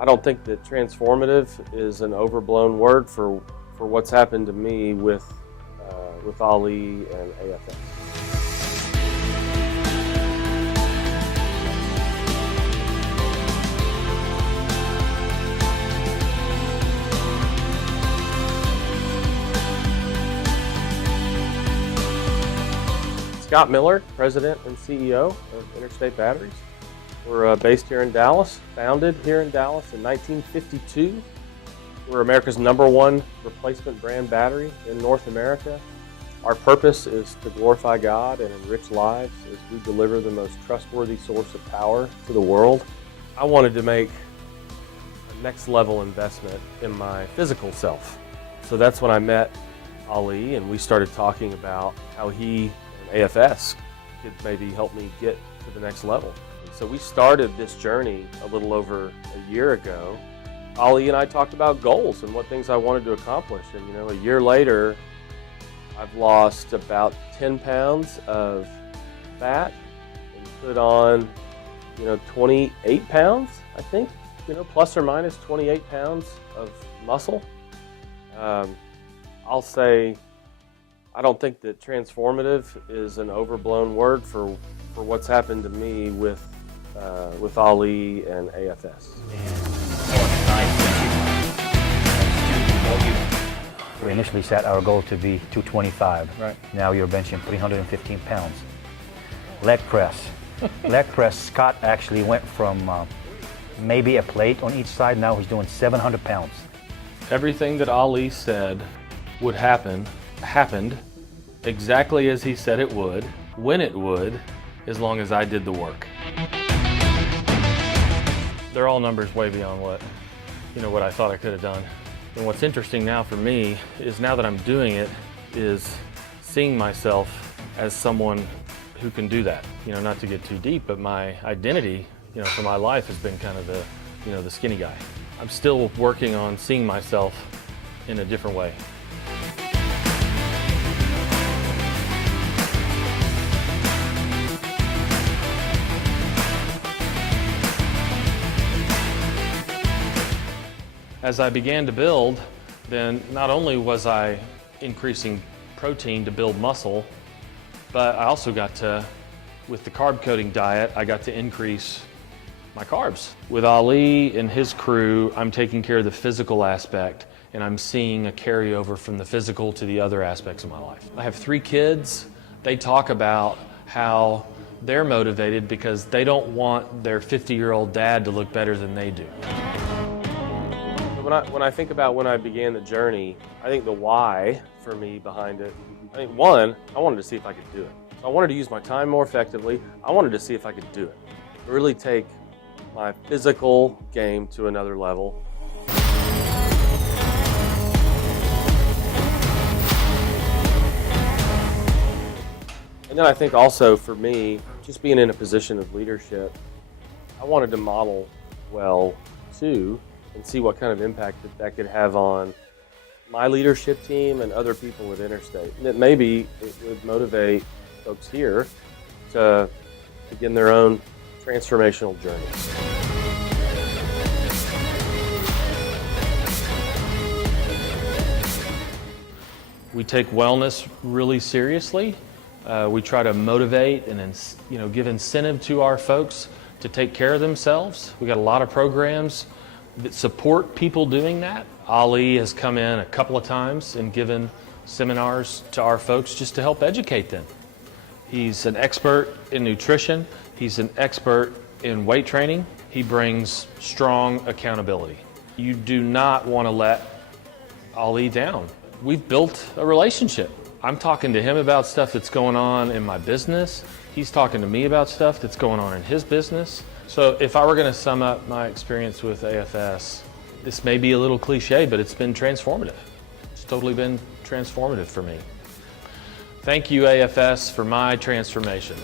I don't think that transformative is an overblown word for what's happened to me with Ali and AFS. Scott Miller, President and CEO of Interstate Batteries. We're based here in Dallas, founded here in Dallas in 1952. We're America's #1 replacement brand battery in North America. Our purpose is to glorify God and enrich lives as we deliver the most trustworthy source of power to the world. I wanted to make a next level investment in my physical self. So that's when I met Ali and we started talking about how he and AFS could maybe help me get to the next level. So we started this journey a little over a year ago. Ali and I talked about goals and what things I wanted to accomplish. And a year later, I've lost about 10 pounds of fat and put on, 28 pounds, I think, plus or minus 28 pounds of muscle. I'll say, I don't think that transformative is an overblown word for what's happened to me with Ali and AFS. We initially set our goal to be 225. Right. Now you're benching 315 pounds. Leg press. Leg press, Scott actually went from maybe a plate on each side. Now he's doing 700 pounds. Everything that Ali said would happen, happened exactly as he said it would, when it would, as long as I did the work. They're all numbers way beyond what I thought I could have done. And what's interesting now for me is now that I'm doing it is seeing myself as someone who can do that. Not to get too deep, but my identity, for my life has been kind of the skinny guy. I'm still working on seeing myself in a different way. As I began to build, then not only was I increasing protein to build muscle, but I also got to, with the carb coating diet, I got to increase my carbs. With Ali and his crew, I'm taking care of the physical aspect and I'm seeing a carryover from the physical to the other aspects of my life. I have 3 kids. They talk about how they're motivated because they don't want their 50-year-old dad to look better than they do. When I think about when I began the journey, I think the why for me behind it, I think one, I wanted to see if I could do it. So I wanted to use my time more effectively. I wanted to see if I could do it. Really take my physical game to another level. And then I think also for me, just being in a position of leadership, I wanted to model well too, and see what kind of impact that could have on my leadership team and other people at Interstate. And that maybe it would motivate folks here to begin their own transformational journey. We take wellness really seriously. We try to motivate and give incentive to our folks to take care of themselves. We got a lot of programs that support people doing that. Ali has come in a couple of times and given seminars to our folks just to help educate them. He's an expert in nutrition. He's an expert in weight training. He brings strong accountability. You do not want to let Ali down. We've built a relationship. I'm talking to him about stuff that's going on in my business. He's talking to me about stuff that's going on in his business. So if I were going to sum up my experience with AFS, this may be a little cliche, but it's been transformative. It's totally been transformative for me. Thank you, AFS, for my transformation.